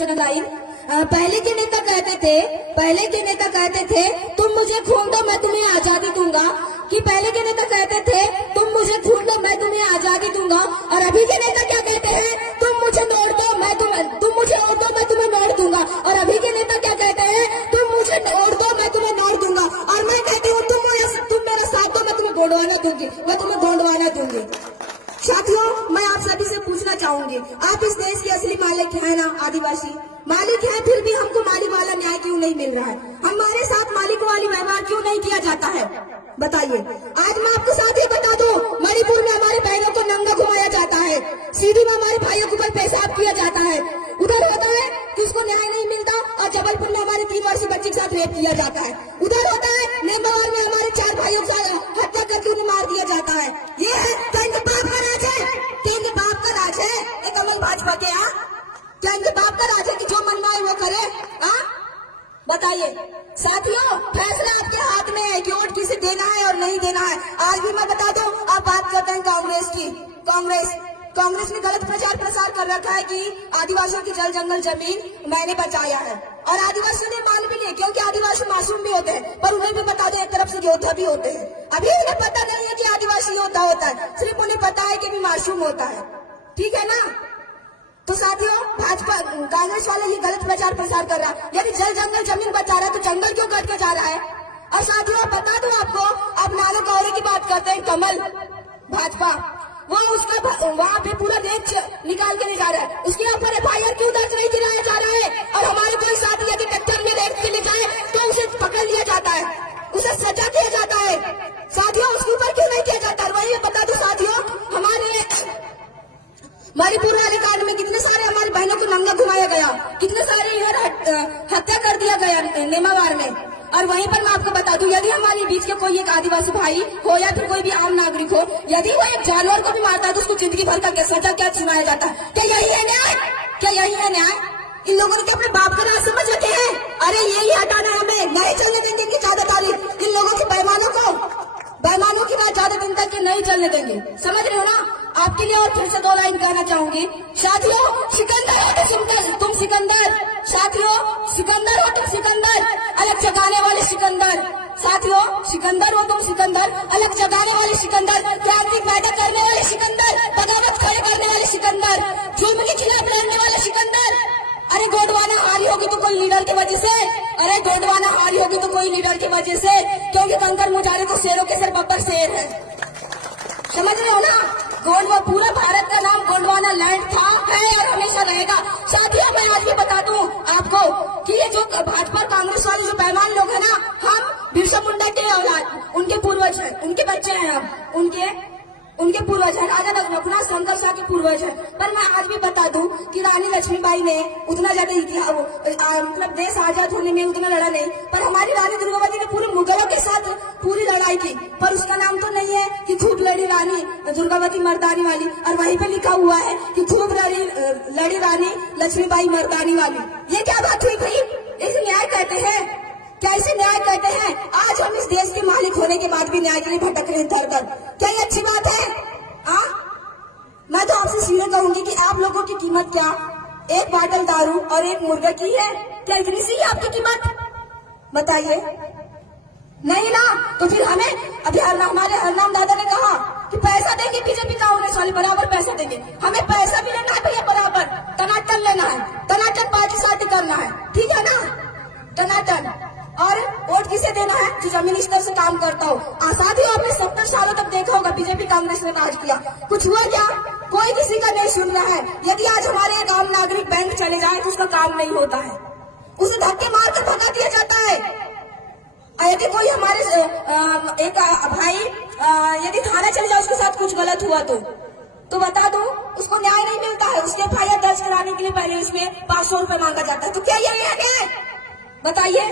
वचन गाई। पहले के नेता कहते थे तुम मुझे खून दो मैं तुम्हें आजादी दूंगा, कि पहले के नेता कहते थे तुम मुझे खून दो मैं तुम्हें आजादी दूंगा, और अभी के नेता क्या कहते हैं, तुम मुझे तोड़ दो तुम मुझे ओढ़ दो मैं तुम्हें मोड़ दूंगा, और अभी के नेता क्या कहते हैं, तुम मुझे ओढ़ दो मैं तुम्हें मोड़ दूंगा, और मैं कहती हूँ तुम मेरा साथ दो मैं तुम्हें गोंडवाना दूंगी। साथियों, मैं आप सभी से पूछना चाहूंगी, आप इस देश के असली मालिक हैं ना? आदिवासी मालिक है, फिर भी हमको मालिक वाला न्याय क्यों नहीं मिल रहा है? हमारे साथ मालिक वाली व्यवहार क्यों नहीं किया जाता है? बताइए। आज मैं आपको साथ ही बता दूं, मणिपुर में हमारे बहनों को नंगा घुमाया जाता है, सीधी में हमारे भाइयों के ऊपर पेशाब किया जाता है, उधर होता है कि उसको न्याय नहीं मिलता, और जबलपुर में हमारे 3 वर्षीय बच्ची के साथ रेप किया जाता है, उधर होता है नेमावर में हमारे 4 भाइयों के साथ हत्या करके उन्हें मार दिया जाता है। ये है क्या इनके बाप का राज है? क्या इनके बाप का राज है? एक कमल भाजपा के क्या इनके बाप का राज है कि जो मन में आए वो करे? बताइए। साथियों, फैसला आपके हाथ में है कि वोट किसे देना है और नहीं देना है। आज भी मैं बता दूं, आप बात करते हैं कांग्रेस की। कांग्रेस ने गलत प्रचार प्रसार कर रखा है कि आदिवासियों की जल जंगल जमीन मैंने बचाया है, और आदिवासियों ने मान भी लिया, क्योंकि आदिवासी मासूम भी होते हैं, पर उन्हें भी बता दें एक तरफ से योद्धा भी होते हैं। अभी उन्हें पता नहीं है कि आदिवासी योद्धा होता है, सिर्फ उन्हें पता है कि भी मासूम होता है। ठीक है ना? तो साथियों, भाजपा कांग्रेस वाले ये गलत प्रचार प्रसार कर रहा है। यदि जल जंगल जमीन बचा रहा है तो जंगल क्यों काट के जा रहा है? और साथियों, बता दूं आपको, आप नानो गौरे की बात करते हैं, कमल भाजपा वो उसका वहाँ पे पूरा देश निकाल के ले जा रहा है, उसके ऊपर FIR क्यों दर्ज नहीं कराया जा रहा है? और हमारे कोई साथी यदि टक्कर में रेत के ले जाए तो उसे पकड़ लिया जाता है, उसे सजा दिया जाता है। साथियों, उसके ऊपर क्यों नहीं किया जाता? वही बता दो साथियों, हमारे मणिपुर वाले कांड में कितने सारे हमारी बहनों को नंगा घुमाया गया, कितने सारे हत्या कर दिया गया नेमावार में। और वहीं पर मैं आपको बता दूं, यदि हमारे बीच के कोई एक आदिवासी भाई हो या फिर कोई भी आम नागरिक हो, यदि वो एक जानवर को भी मारता है तो उसको जिंदगी भर का सजा क्या सुनाया जाता है? क्या यही है न्याय? क्या यही है न्याय? इन लोगों ने क्या अपने बाप का राज समझ रखे हैं? अरे यही हटाना, हमें नहीं चलने देंगे इनकी ज्यादा तारीफ, इन लोगों के बेईमानों की बात ज्यादा दिन तक नहीं चलने देंगे। समझ रहे हो ना? आपके लिए और फिर से 2 लाइन कहना चाहूंगी। साथियों, सिकंदर हो तुम सिकंदर, साथियों सिकंदर हो तुम सिकंदर, अलग जगाने वाले सिकंदर। साथियों, सिकंदर हो तुम सिकंदर, अलग जगाने वाले सिकंदर, क्रांति पैदा करने वाले सिकंदर, बगावत खड़े करने वाले सिकंदर, जुल्म के खिलाफ लड़ने वाले सिकंदर। अरे गोंडवाना हारी होगी तो कोई लीडर की वजह से, अरे गोंडवाना हारी होगी तो कोई लीडर की वजह से, क्योंकि कंकर मुजारे तो शेरों के सर बब्बर शेर है। समझ रहे हो ना? गोंडवा पूरा भारत का नाम गोंडवाना लैंड था, है और हमेशा रहेगा। साथियों, मैं आज भी बता दूं आपको कि ये जो भाजपा कांग्रेस वाले जो बेईमान लोग हैं ना, हम बिरसा मुंडा के औलाद, उनके पूर्वज हैं, उनके बच्चे हैं, हम उनके पूर्वज है, राजा रघुनाथ शंकर शाह के पूर्वज है। पर मैं आज भी बता दूं कि रानी लक्ष्मीबाई ने उतना ज्यादा मतलब देश आजाद होने में उतना लड़ा नहीं, पर हमारी रानी दुर्गावती ने पूरे मुगलों के साथ पूरी लड़ाई की, पर उसका नाम तो नहीं है कि खूब लड़ी रानी दुर्गावती मर्दानी वाली, और वहीं पे लिखा हुआ है कि खूब लड़ी रानी लक्ष्मीबाई मर्दानी वाली। ये क्या बात हुई भाई? इसे न्याय कहते हैं? कैसे न्याय कहते हैं? आज हम इस देश के मालिक होने के बाद भी न्याय के लिए भटक रहे हैं दर-दर। क्या ये अच्छी बात है? मैं तो आपसे सीधे कहूंगी कि आप लोगों की कीमत क्या एक बॉटल दारू और एक मुर्गा की है? क्या इतनी सी है आपकी कीमत? बताइए। नहीं ना? तो फिर हमें अभी हमारे हरनाम दादा ने कहा कि पैसा देंगे बीजेपी कांग्रेस वाले, बराबर पैसा देंगे। हमें पैसा भी लेना है भैया, बराबर टनाटन लेना है, टनाटन पार्टी साथी करना है, ठीक है ना? टनाटन। और वोट किसे देना है? जो जमीन स्तर से काम करता हो। साथियों, आपने 70 सालों तक देखा होगा बीजेपी कांग्रेस ने राज किया, कुछ हुआ क्या? कोई किसी का नहीं सुन रहा है। यदि आज हमारे एक आम नागरिक बैंक चले जाए तो उसका काम नहीं होता है, उसे धक्के मार कर भगा दिया जाता है। यदि कोई हमारे एक भाई यदि थाना चले जाए उसके साथ कुछ गलत हुआ तो बता दो उसको न्याय नहीं मिलता है, उसके FIR दर्ज कराने के लिए पहले उसमें 500 रुपए मांगा जाता है। तो क्या यही है न्याय? बताइए।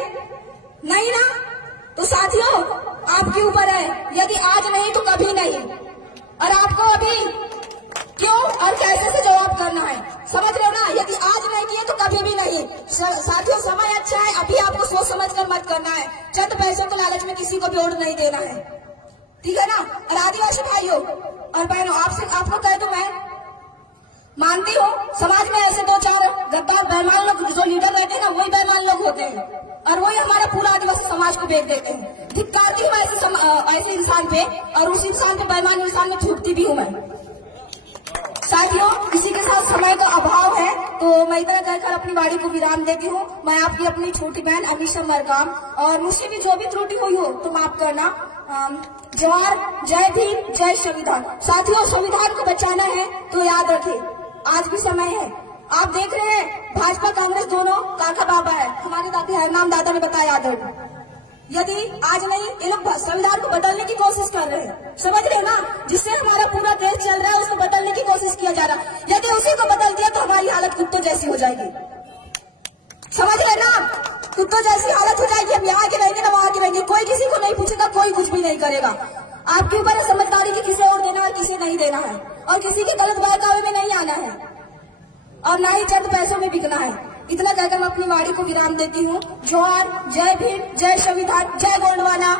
नहीं ना? तो साथियों, आपके ऊपर है, यदि आज नहीं तो कभी नहीं, और आपको अभी क्यों और कैसे से जवाब करना है। समझ रहे हो ना? यदि आज नहीं किए तो कभी भी नहीं। साथियों, समय अच्छा है, अभी आपको सोच समझ कर मत करना है, चंद पैसों के लालच में किसी को भी वोट नहीं देना है, ठीक है ना? और आदिवासी भाइयों और बहनों, आपको कह दूं मानती हूँ समाज में ऐसे 2-4 गद्दार बेईमान लोग जो लीडर रहते हैं ना, वही बेईमान लोग होते हैं और वही हमारा पूरा आदिवासी समाज को बेच देते हैं। धिक्कारती हूँ ऐसे इंसान पे, और उस इंसान पे, बेईमान इंसान में छूटती भी हूँ मैं। साथियों, इसी के साथ समय का अभाव है तो मैं इतना कहकर अपनी वाणी को विराम देती हूँ। मैं आपकी अपनी छोटी बहन अमीशा मरकाम, और मुझसे भी जो भी त्रुटि हुई हो तो माफ करना। जोहार, जय भीम, जय संविधान। साथियों, संविधान को बचाना है तो याद रखें, आज भी समय है। आप देख रहे हैं भाजपा कांग्रेस दोनों काका बाबा है, हमारे दादा नाम दादा ने बताया आदर। यदि आज नहीं, ये लोग संविधान को बदलने की कोशिश कर रहे हैं, समझ रहे हैं ना, जिससे हमारा पूरा देश चल रहा है उसको बदलने की कोशिश किया जा रहा है। यदि उसी को बदल दिया तो हमारी हालत कुत्तों जैसी हो जाएगी, समझ रहे ना, कुत्तों जैसी हालत हो जाएगी। हम यहाँ के रहेंगे ना वहाँ के रहेंगे, कोई किसी को नहीं पूछेगा, कोई कुछ भी नहीं करेगा। आपके ऊपर समझदारी की किसे और देना है, किसे नहीं देना है, और किसी के गलत बहकावे में नहीं आना है, और ना ही चंद पैसों में बिकना है। इतना कहकर मैं अपनी वाणी को विराम देती हूँ। जोहार, जय भीम, जय संविधान, जय गोंडवाना।